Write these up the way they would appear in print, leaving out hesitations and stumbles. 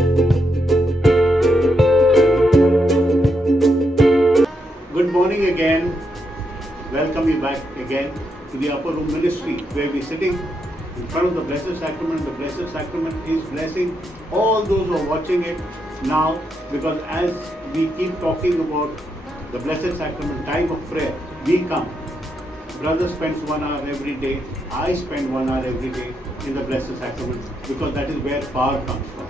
Good morning again. Welcome you back again to the Upper Room Ministry, where we're sitting in front of the Blessed Sacrament. The Blessed Sacrament is blessing all those who are watching it now, because as we keep talking about the Blessed Sacrament, time of prayer, we come. Brother spends 1 hour every day. I spend 1 hour every day in the Blessed Sacrament, because that is where power comes from.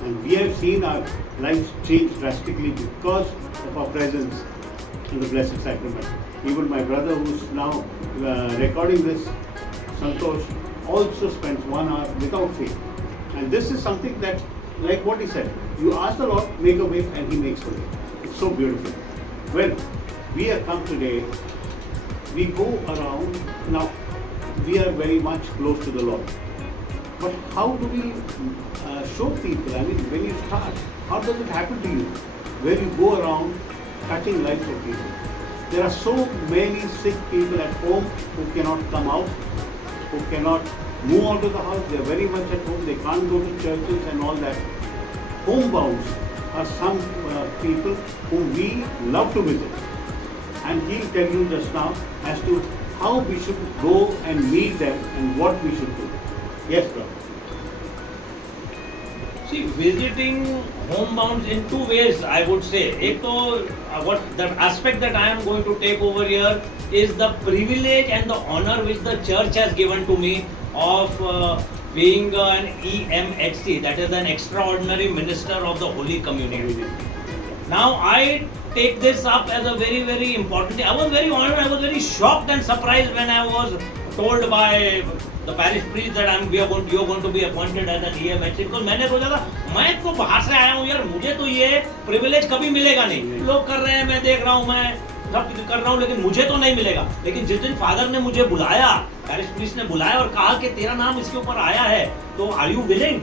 And we have seen our lives change drastically because of our presence in the Blessed Sacrament. Even my brother, who's now recording this, Santosh, also spends 1 hour without faith. And this is something that, like what he said, you ask the Lord, make a way, and He makes a way. It's so beautiful. Well, we have come today, we go around, now we are very much close to the Lord. But how do we show people? I mean, when you start, how does it happen to you? Where you go around touching lives of people. There are so many sick people at home who cannot come out, who cannot move out of the house. They are very much at home. They can't go to churches and all that. Homebounds are some people whom we love to visit. And he'll tell you just now as to how we should go and meet them and what we should do. Yes, brother. See, visiting homebounds in two ways, I would say. एक तो what the aspect that I am going to take over here is the privilege and the honor which the church has given to me of being an EMHC, that is an extraordinary minister of the Holy Communion. Now I take this up as a very, very important thing. I was very honored, I was very shocked and surprised when I was told by the parish priest that you're going to be appointed as an EMHC. Because मैंने सोचा था मैं तो बाहर से आया हूँ यार, मुझे तो ये प्रिविलेज कभी मिलेगा नहीं. लोग कर रहे हैं, मैं देख रहा हूँ, मैं सब कर रहा हूँ, लेकिन मुझे तो नहीं मिलेगा. लेकिन जिस दिन फादर ने मुझे बुलाया, पैरिश प्रीस्ट ने बुलाया और कहा कि तेरा नाम इसके ऊपर आया है, तो are you willing?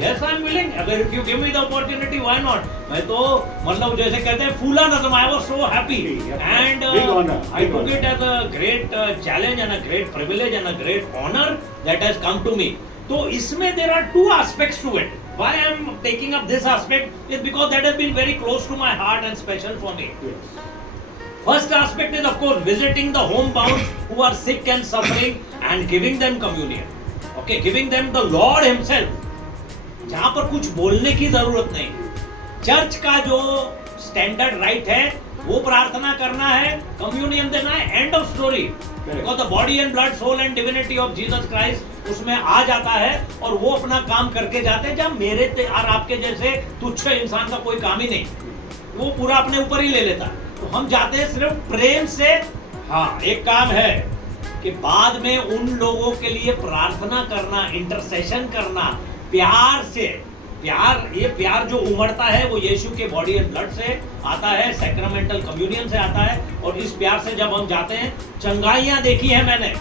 Yes, I am willing. अगर if you give me the opportunity, why not? मैं तो मतलब जैसे कहते हैं फूला ना समा. I was so happy and I took it as a great challenge and a great privilege and a great honor that has come to me. तो इसमें there are two aspects to it. Why I am taking up this aspect is because that has been very close to my heart and special for me. Yes. First aspect is of course visiting the homebound who are sick and suffering and giving them communion. Okay, giving them the Lord Himself. जहाँ पर कुछ बोलने की जरूरत नहीं. Church का जो standard right है वो प्रार्थना करना है, कम्युनियन देना है, end of story. Because the body and blood, soul and divinity of Jesus Christ उसमें आ जाता है और वो अपना काम करके जाते हैं. जब मेरे और आपके जैसे तुच्छ इंसान का कोई काम ही नहीं, वो पूरा अपने ऊपर ही ले लेता. तो हम जाते हैं सिर्फ प्रेम से. हाँ, एक काम है कि बाद में उन लोगों के लिए प्रार्थना करना, इंटरसेशन करना, प्यार से. ये प्यार जो उमड़ता है वो यीशु के बॉडी एंड ब्लड से आता है, सैक्रामेंटल कम्युनियन से आता है. और इस प्यार से जब हम जाते हैं, चंगाइयां देखी है मैंने.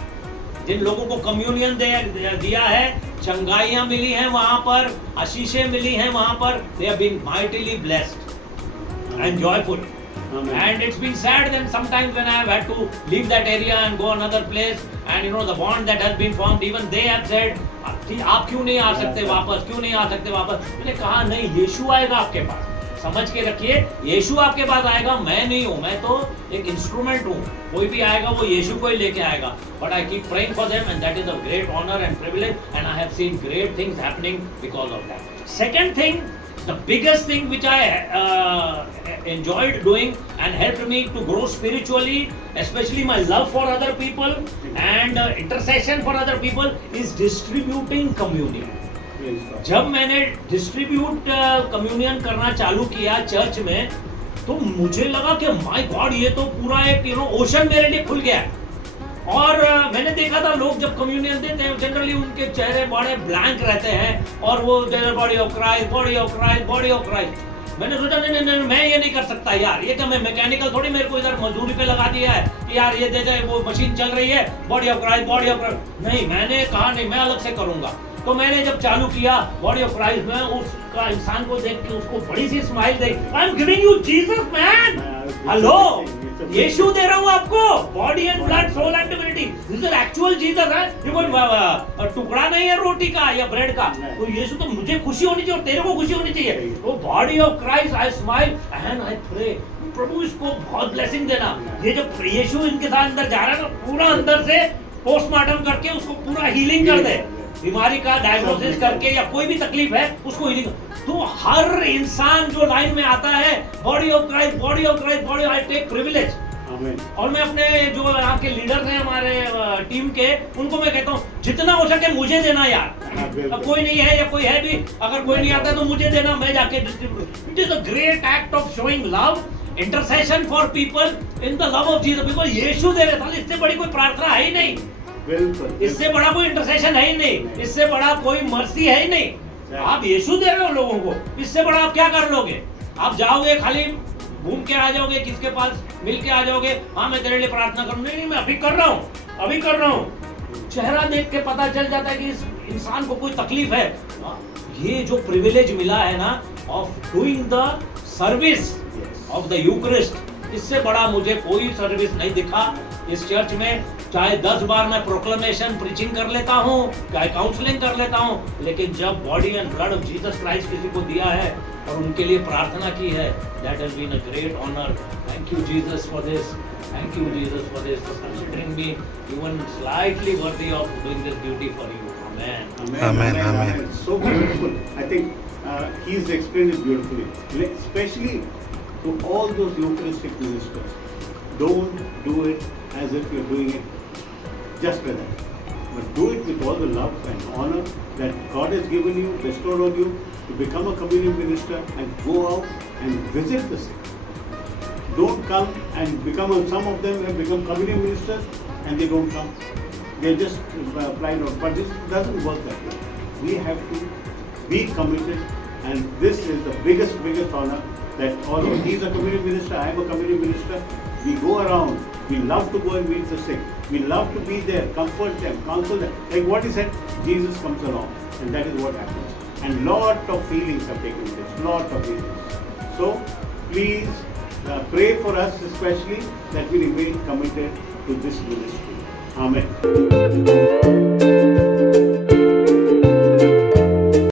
जिन लोगों को कम्युनियन दिया है, चंगाइयां मिली हैं वहां पर, आशीषें मिली हैं वहां पर. They have been mightily blessed and joyful. And it's been sad then sometimes when I have had to leave that area and go another place, and you know the bond that has been formed, even they have said कि आप क्यों नहीं आ सकते वापस, क्यों नहीं आ सकते वापस. मैंने कहा नहीं, यीशु आएगा आपके पास. समझ के रखिए, यीशु आपके पास आएगा, मैं नहीं हूँ. मैं तो एक इंस्ट्रूमेंट हूँ. कोई भी आएगा वो यीशु को ही लेके आएगा. But I keep praying for them and that is a great honor and privilege, and I have seen great things happening because of that. Second thing, the biggest thing which I enjoyed doing and helped me to grow spiritually, especially my love for other people and intercession for other people, is distributing communion. जब मैंने distribute communion करना चालू किया church में, तो मुझे लगा कि माय गॉड, ये तो पूरा एक ओशन मेरे लिए खुल गया. और मैंने देखा था लोग जब कम्युनियन देते हैं जनरली उनके चेहरे बड़े ब्लैंक रहते हैं और वो body of Christ, body of Christ, body of Christ. मैंने सोचा नहीं, मैं ये नहीं कर सकता यार. ये क्या मैं मैकेनिकल थोड़ी, मेरे को इधर मजदूरी पे लगा दिया है कि यार ये दे दे, वो मशीन चल रही है, body of Christ, body of Christ. नहीं, मैंने कहा नहीं, मैं अलग से करूंगा. तो मैंने जब चालू किया बॉडी ऑफ क्राइस्ट में, उसका इंसान को देख के उसको बड़ी सी स्माइल दी. I am giving you Jesus man. Hello, It's a big Yeshu thing. दे रहा हूँ आपको, body and blood, soul and divinity. This is actual Jesus है, ये कोई टुकड़ा नहीं है रोटी का या ब्रेड का। नहीं। तो यीशु तो मुझे खुशी होनी चाहिए और तेरे को खुशी होनी चाहिए। सही। तो body of Christ, I smile and I pray, प्रभु इसको बहुत ब्लेसिंग देना। ये जो यीशु इनके साथ अंदर जा रहा है ना, पूरा अंदर से पोस्टमार्टम करके उसको पूरा हीलिंग कर दे, बीमारी का डायग्नोसिस करके या कोई भी तकलीफ है उसको हीलिंग। तो हर इंसान जो लाइन में आता है, body of Christ, body of Christ, body, I take privilege. Amen. और मैं अपने जो यहाँ के लीडर हैं हमारे टीम के, उनको मैं कहता हूँ जितना हो सके मुझे देना यार। हाँ, बिल्कुल। अब कोई नहीं है या कोई है भी, अगर कोई नहीं आता है तो मुझे देना, मैं जाके distribute. It is a great act of showing love, intercession for people in the love of Jesus. People Yeshu दे रहे था, इससे बड़ी कोई प्रार्थना है ही नहीं, बिल्कुल। इससे बड़ा कोई इंटरसेशन है ही नहीं, इससे बड़ा कोई मर्सी है ही नहीं। आप यीशु दे रहे हो लोगों को, इससे बड़ा आप क्या कर लोगे? आप जाओगे खाली घूम के आ जाओगे, किसके पास मिल के आ जाओगे, हाँ मैं तेरे लिए प्रार्थना करूँ, नहीं मैं अभी कर रहा हूँ, अभी कर रहा हूँ। चेहरा देख के पता चल जाता है कि इस इंसान को कोई तकलीफ है। ये जो प्रिविलेज मिला है ना of doing the service of the Eucharist, इससे बड़ा मुझे कोई सर्विस नहीं दिखा इस चर्च में। चाहे 10 बार मैं प्रोक्लेमेशन प्रीचिंग कर लेता हूँ, चाहे काउंसलिंग कर लेता हूँ, लेकिन जब body and blood of Jesus Christ किसी को दिया है और उनके लिए प्रार्थना की है, that has been a great honour. Thank you Jesus for this, thank you Jesus for this, for considering me even slightly worthy of doing this duty for you. Amen. Amen. So beautiful. I think he's explained it beautifully. Especially to all those Eucharistic ministers. Don't do it as if you're doing it just with that. But do it with all the love and honor that God has given you, bestowed on you to become a communion minister and go out and visit the sick. Don't come and become, some of them have become communion ministers and they don't come. They just applied out. But this doesn't work that way. We have to be committed, and this is the biggest honor that all of he's a community minister, I am a community minister. We go around, we love to go and meet the sick. We love to be there, comfort them, counsel them. Like what he said, Jesus comes along, and that is what happens. And lot of feelings are taking place, lot of feelings. So please pray for us, especially that we remain committed to this ministry. Amen.